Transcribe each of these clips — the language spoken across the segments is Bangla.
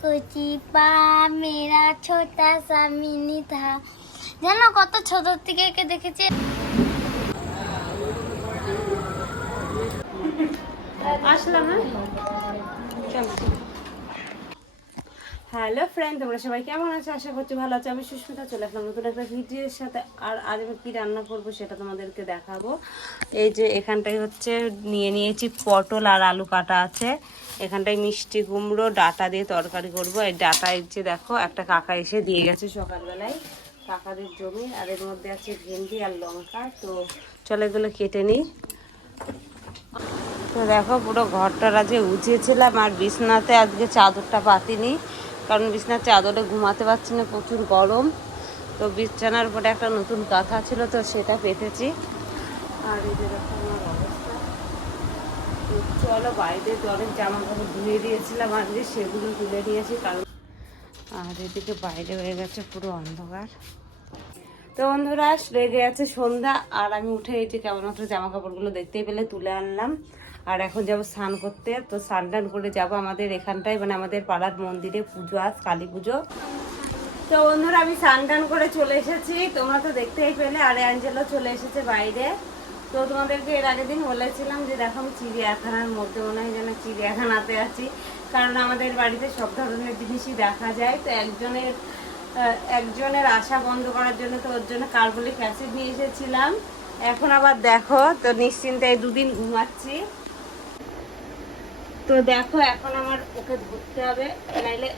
कुची पा मेरा छोटा सा मिनी था জানো কত ছোট থেকে একে দেখেছি আসলাম না চলো। হ্যালো ফ্রেন্ড, তোমরা সবাই কেমন আছো? আশা করছি ভালো আছো। আমি সুস্মিতা চলে আসলাম নতুন একটা ভিডিওর সাথে। আর আজ আমি কী রান্না করবো সেটা তোমাদেরকে দেখাবো। এই যে এখানটায় হচ্ছে নিয়েছি পটল আর আলু কাটা আছে। এখানটায় মিষ্টি কুমড়ো ডাঁটা দিয়ে তরকারি করব। এই ডাঁটা যে দেখো একটা কাকা এসে দিয়ে গেছে সকালবেলায়, কাকাদের জমি। আর এর মধ্যে আছে ভেন্ডি আর লঙ্কা। তো চলে এগুলো কেটে নিই। তো দেখো পুরো ঘরটার আজকে উঠিয়েছিলাম, আর বিছনাতে আজকে চাদরটা পাতিনি, কারণ বিছনার চাদরে ঘুমাতে পারছি না, প্রচুর গরম। তো বিছানার উপরে একটা নতুন কাঁথা ছিল, তো সেটা পেতেছি। আর এই যে দেখো আমার অবস্থা। তো চলো বাইরে অনেক জামা কাপড় ধুয়ে দিয়েছিলাম আজকে, সেগুলো তুলে নিয়েছি। কারণ আর এদিকে বাইরে হয়ে গেছে পুরো অন্ধকার। তো বন্ধুরা লেগে আছে সন্ধ্যা, আর আমি উঠে এই যে কেমন মাত্র জামা কাপড়গুলো দেখতেই পেলে তুলে আনলাম। আর এখন যাবো স্নান করতে। তো স্নান টান করে যাবো আমাদের এখানটায়, মানে আমাদের পাড়ার মন্দিরে পুজো, আজ কালী পুজো। তো বন্ধুরা আমি স্নান টান করে চলে এসেছি, তোমরা তো দেখতেই পেলে। আর অ্যাঞ্জেলও চলে এসেছে বাইরে। তো তোমাদেরকে এর আগের দিন বলেছিলাম যে দেখো আমি চিড়িয়াখানার মধ্যে, মনে হয় যেন চিড়িয়াখানাতে আছি, কারণ আমাদের বাড়িতে সব ধরনের জিনিসই দেখা যায়। তো একজনের আশা বন্ধ করার জন্য তো ওর জন্য কার্বলিক অ্যাসিড নিয়ে এসেছিলাম। এখন আবার দেখো তো নিশ্চিন্তায় দুদিন ঘুমাচ্ছি। তো দেখো এখন আমার ওকে ধরতে হবে, নাইলে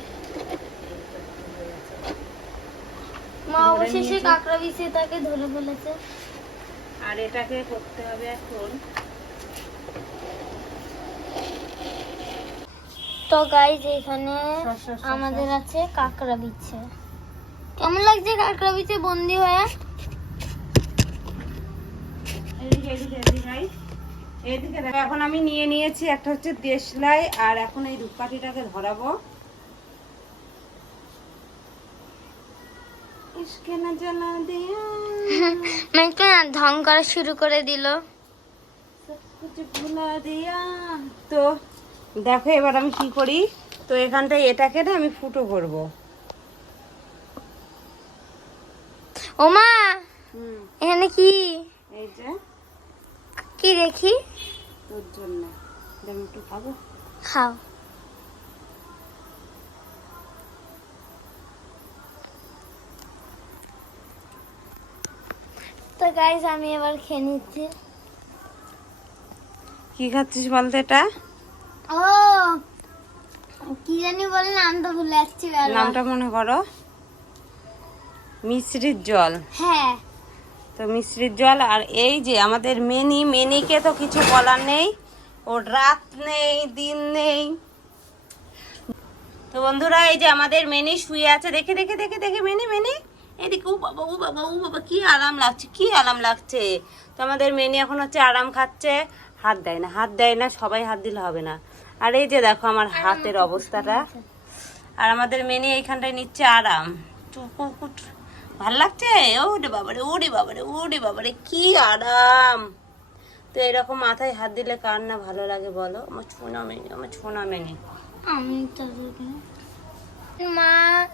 মা অবশেষে কাকড়া বিছে তাকে ধরে ফেলেছে। আর এটাকে করতে হবে এখন। তো গাইজ এখানে আমাদের আছে কাকড়া বিছে। কেমন লাগছে কাকড়া বিছে বন্দি হয়ে? এদিকে এখন আমি নিয়ে নিয়েছি একটা হচ্ছে দেশলাই, আর এখন এই ধূপকাঠিটাকে ধরাবো। ঢং করা শুরু করে দিল। তো দেখো এবার আমি কি করি। তো এখানটায় এটাকে না আমি ফুটো করব। ওমা এখানে কি? এই যে কি দেখি? তোর জন্য আমি একটু খাবো। খাও। তো গাইস আমি এবার খেয়ে নিচ্ছি। কি খাচ্ছিস বলতো? এটা ও কি জানি বলে, নামটা ভুলে যাচ্ছি। নামটা মনে করো। মিশ্রির জল। হ্যাঁ তো মিশ্রির জল। আর এই যে আমাদের মেনিকে তো কিছু বলার নেই, ওর রাত নেই দিন নেই। তো বন্ধুরা এই যে আমাদের মেনি শুয়ে আছে, দেখে দেখে দেখে দেখে মেনি এদিকে। ও বাবা ও বাবা ও বাবা, কি আরাম লাগছে, কি আরাম লাগছে। তো আমাদের মেনি এখন হচ্ছে আরাম খাচ্ছে। হাত দেয় না, সবাই হাত দিলে হবে না। আর এই যে দেখো আমার হাতের অবস্থাটা। আর আমাদের মেনি এইখানটায় নিচ্ছে আরাম। ভাল লাগছে। ওরে বাবারে ওরে বাবারে ওরে বাবারে, কি আরাম। তো এরকম মাথায় হাত দিলে কার না ভালো লাগে বলো? আমার ছোনা মেনি আমি তো মা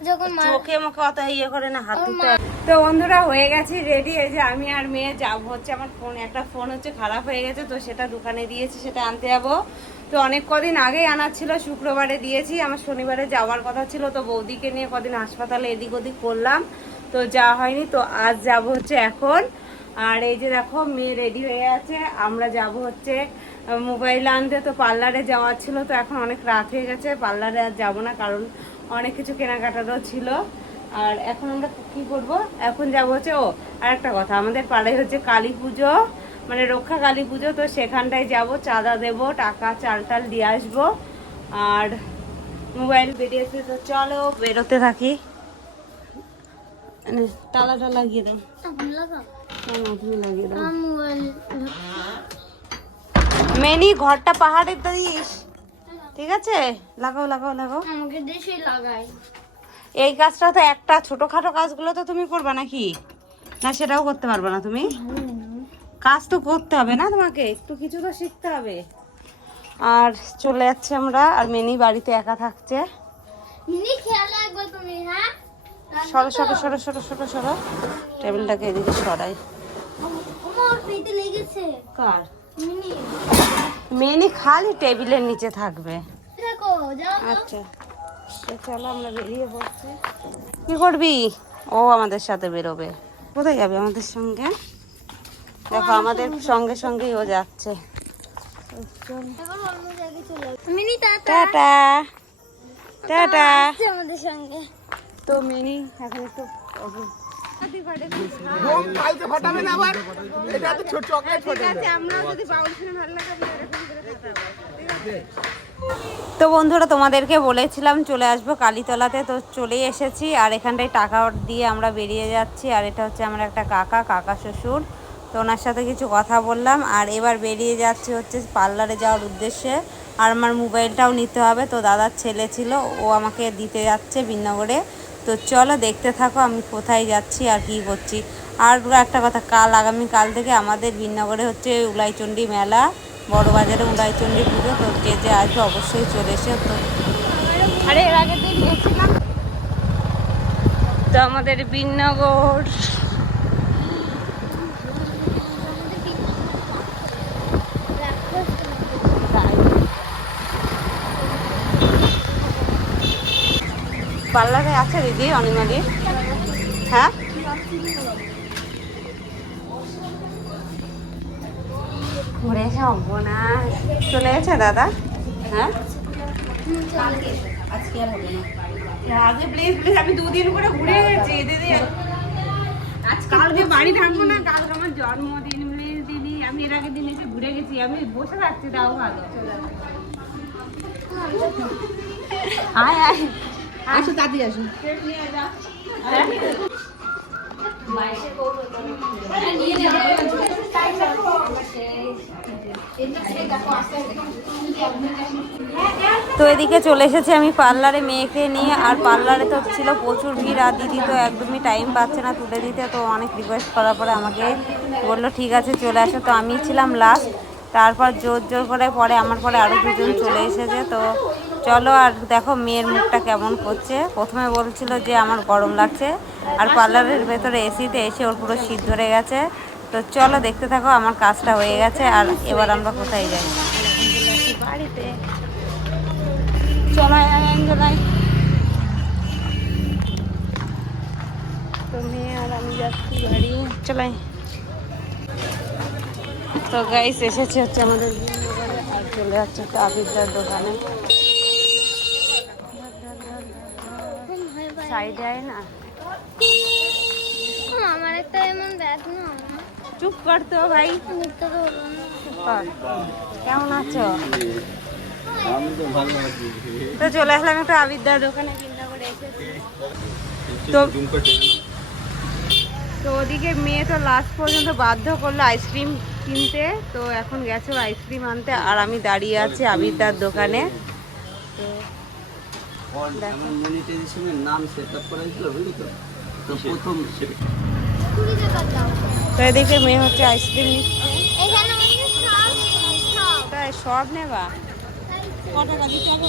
যখন চোখে মুখে অত ইয়ে করে না হাত দিতে। তো বন্ধুরা হয়ে গেছি রেডি। এই যে আমি আর মেয়ে যাব হচ্ছে, আমার একটা ফোন হচ্ছে খারাপ হয়ে গেছে, তো সেটা দোকানে দিয়েছি, সেটা আনতে যাবো। তো অনেক কদিন আগেই আনার ছিল, শুক্রবারে দিয়েছি, আমার শনিবারে যাওয়ার কথা ছিল। তো বৌদিকে নিয়ে কদিন হাসপাতালে এদিক ওদিক করলাম, তো যাওয়া হয়নি। তো আজ যাব হচ্ছে এখন। আর এই যে দেখো মেয়ে রেডি হয়ে আছে, আমরা যাব হচ্ছে মোবাইল আনতে। তো পার্লারে যাওয়ার ছিল, তো এখন অনেক রাত হয়ে গেছে, পার্লারে আর যাবো না, কারণ অনেক কিছু কেনাকাটারও ছিল। আর এখন আমরা কি করব, এখন যাব হচ্ছে আর একটা কথা, আমাদের পাড়ায় হচ্ছে কালী পুজো, মানে রক্ষা কালী পুজো। তো সেখানটায় যাব, চাঁদা দেব, টাকা চাল টাল দিয়ে আসবো। আর মোবাইল বেরিয়েছে, তো চলো বেরোতে থাকি। তালাটা লাগিয়ে দাও, লাগিয়ে দাও। মেনি ঘরটা পাহাড়ের দিস, ঠিক আছে? লাগাও লাগাও লাগাও। আমাকে দেশে লাগাই। এই কাজটা তো একটা ছোটখাটো কাজগুলো তো তুমি করবা নাকি? না সেটাও করতে পারবে না তুমি? কাজ তো করতে হবে না তোমাকে, একটু কিছু তো শিখতে হবে। আর চলে যাচ্ছে আমরা, আর মেনি বাড়িতে একা থাকছে। মিনি তুমি, হ্যাঁ? সরো সরো সরো সরো সরো সরো, টেবিলটাকে এদিকে সরাই। আমার পেটে লেগেছে। কার? মিনি। মেনি খালি টেবিলের নিচে থাকবে। দেখো, যাও তো। আচ্ছা, তো চলো আমরা বেরিয়ে পড়ছি। কি করবি? ও আমাদের সাথে বেরোবে। কোথায় যাবে আমাদের সঙ্গে? দেখো আমাদের সঙ্গে সঙ্গেই ও যাচ্ছে। এবার অন্য জায়গায় চলে যাবো। Mini tata. Tata tata. আসছে আমাদের সঙ্গে। তো মিনি এখন একটু তো বন্ধুরা তোমাদেরকে বলেছিলাম চলে আসবো কালীতলাতে, তো চলেই এসেছি। আর এখানটায় টাকা দিয়ে আমরা বেরিয়ে যাচ্ছি। আর এটা হচ্ছে আমার একটা কাকা শ্বশুর, তো ওনার সাথে কিছু কথা বললাম। আর এবার বেরিয়ে যাচ্ছি হচ্ছে পার্লারে যাওয়ার উদ্দেশ্যে। আর আমার মোবাইলটাও নিতে হবে, তো দাদার ছেলে ছিল, ও আমাকে দিতে যাচ্ছে বিনগরে। তো চলো দেখতে থাকো আমি কোথায় যাচ্ছি আর কি করছি। আর একটা কথা, আগামীকাল থেকে আমাদের বিনগরে হচ্ছে উলাইচণ্ডী মেলা, বড় বাজারে উলাইচণ্ডী পুজো। তো যে যে আসবে অবশ্যই চলে এসে। তো আরে এর আগের দিন গেছিলাম তো আমাদের বিনগর। পার্লারে আছে দিদি অনিমাদি? হ্যাঁ, ঘুরে যাবো না, চলে গেছে দাদা। হ্যাঁ আজকে আর হবে না, আগে প্লিজ প্লিজ, আমি দুদিন করে ঘুরে গেছি দিদি। কালকে বাড়ি থাকবো না, কালকে আমার জন্মদিন প্লিজ দিদি। আমি এর আগের দিন এসে ঘুরে গেছি, আমি বসে থাকছি, তাও ভালো। আয় আয় আসো, দাদি আসো। তো এদিকে চলে এসেছি আমি পার্লারে মেয়েকে নিয়ে। আর পার্লারে তো ছিল প্রচুর ভিড়, আর দিদি তো একদমই টাইম পাচ্ছে না তুলে দিতে। তো অনেক রিকোয়েস্ট করার পরে আমাকে বললো ঠিক আছে চলে আসো। তো আমি ছিলাম লাস্ট, তারপর জোর জোর করে পরে আমার পরে আরও দুজন চলে এসেছে। তো চলো আর দেখো মেয়ের মুখটা কেমন করছে। প্রথমে বলছিল যে আমার গরম লাগছে, আর পার্লারের ভেতরে এসিতে এসে ওর পুরো শীত ধরে গেছে। তো চলো দেখতে থাকো, আমার কাজটা হয়ে গেছে। আর এবার আমরা কোথায় যাই? বাড়িতে চলো অ্যাঞ্জেলাই। তো মেয়ে আর আমি যাচ্ছি বাড়ি, চলাই। তো গাইস এসেছে হচ্ছে আমাদের বিনগরে, আর চলে যাচ্ছে একটা আবিরদার দোকানে। সাইডে আয় না, আমার একটা এমন ব্যাগ না। চুপ কর তো ভাই, মুখটা তো হলো না। চুপ কর। কেমন আছো? আমি তো ভালো আছি। তো চলে আসলাম একটা আবিরদার দোকানে, বিনগরে এসেছি। তো ওদিকে মেয়ে তো লাস্ট পর্যন্ত বাধ্য করলো আইসক্রিম কিনতে। তো এখন গেছে আইসক্রিম আনতে, আর আমি দাঁড়িয়ে আছি আবিরদার দোকানে। নাম সেট আপ করা হয়েছিল, বুঝলি তো? তো প্রথম 20 টাকা দাও। তো এদিকে মেয়ে হচ্ছে আইসক্রিম নিচ্ছে। এখানে অনেক সব। তাই সব নেবা? ক টাকা দিতে হবে?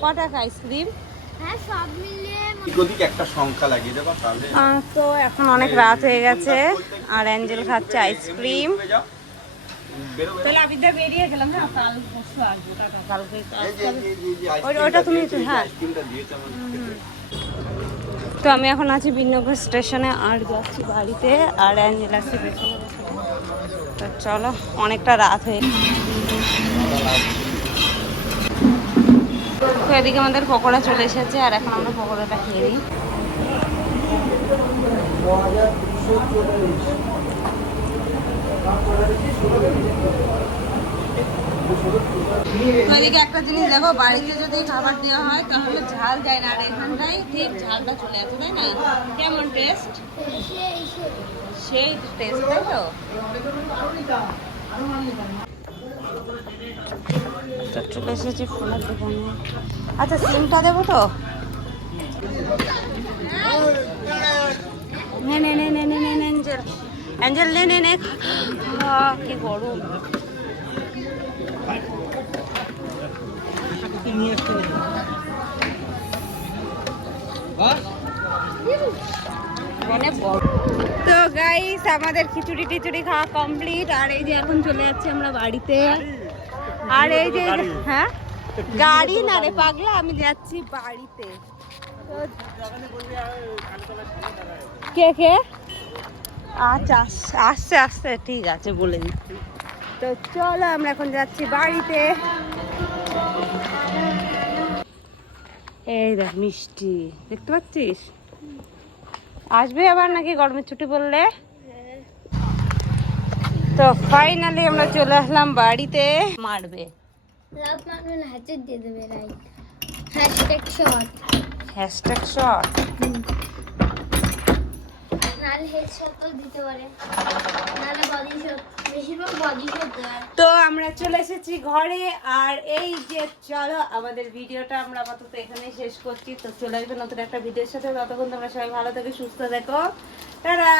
ক টাকা আইসক্রিম? হ্যাঁ, সব মিলিয়ে ওদিকে একটা সংখ্যা লাগিয়ে দেবো তাহলে। তো এখন অনেক রাত হয়ে গেছে, আর অ্যাঞ্জেল খাচ্ছে আইসক্রিম। তাহলে আবিরদা বেরিয়ে গেলাম। হ্যাঁ, কাল পরশু আসবো। কালকে ওটা তুমি হ্যাঁ। তো আমি এখন আছি বিনগর স্টেশনে, আর যাচ্ছি বাড়িতে। আর অ্যাঞ্জেল আসছে পেছনে পেছনে। তো চলো, অনেকটা রাত হয়ে। তো এদিকে আমাদের পকোড়া চলে এসেছে, আর এখন আমরা পকোড়াটা খেয়ে দিই। তো এদিকে একটা জিনিস দেখো, বাড়িতে যদি খাবার দেওয়া হয় তাহলে ঝাল যায় না, আর এখানটায় ঠিক ঝালটা চলে আসে, তাই না? কেমন টেস্ট? সেই টেস্ট, তাই তো? চলে এসেছি ফোনের দোকানে। আচ্ছা সিমটা দেবো তো? নে নে নে নে নে নে অ্যাঞ্জেল, অ্যাঞ্জেল নে নে নে। কি গরম। অনেক বড়। তো গাইস আমাদের খিচুড়ি টিচুড়ি খাওয়া কমপ্লিট, আর এই যে এখন চলে যাচ্ছি আমরা বাড়িতে। আর এই যে হ্যাঁ গাড়ি না রে পাগলা, আমি যাচ্ছি বাড়িতে। কে কে আচ্ছা আসছে আসছে, ঠিক আছে বলে দিচ্ছি। তো চলো আমরা এখন যাচ্ছি বাড়িতে। এই দেখ মিষ্টি, দেখতে পাচ্ছিস? আসবে আবার নাকি গরমের ছুটি বললে? তো ফাইনালি আমরা চলে আসলাম বাড়িতে। মারবে লাভ মারবে না, হ্যাচেট দিয়ে দেবে। Right, hashtag shot, hashtag shot. নাহলে হেডশটও দিতে পারে, নাহলে বডি শট, বেশিরভাগ বডি শট দেয়। তো আমরা চলে এসেছি ঘরে, আর এই যে চলো আমাদের ভিডিওটা আমরা আপাতত এখানেই শেষ করছি। তো চলে আসবে নতুন একটা ভিডিওর সাথে, ততক্ষণ তোমরা সবাই ভালো থেকে সুস্থ থেকো। টাটা।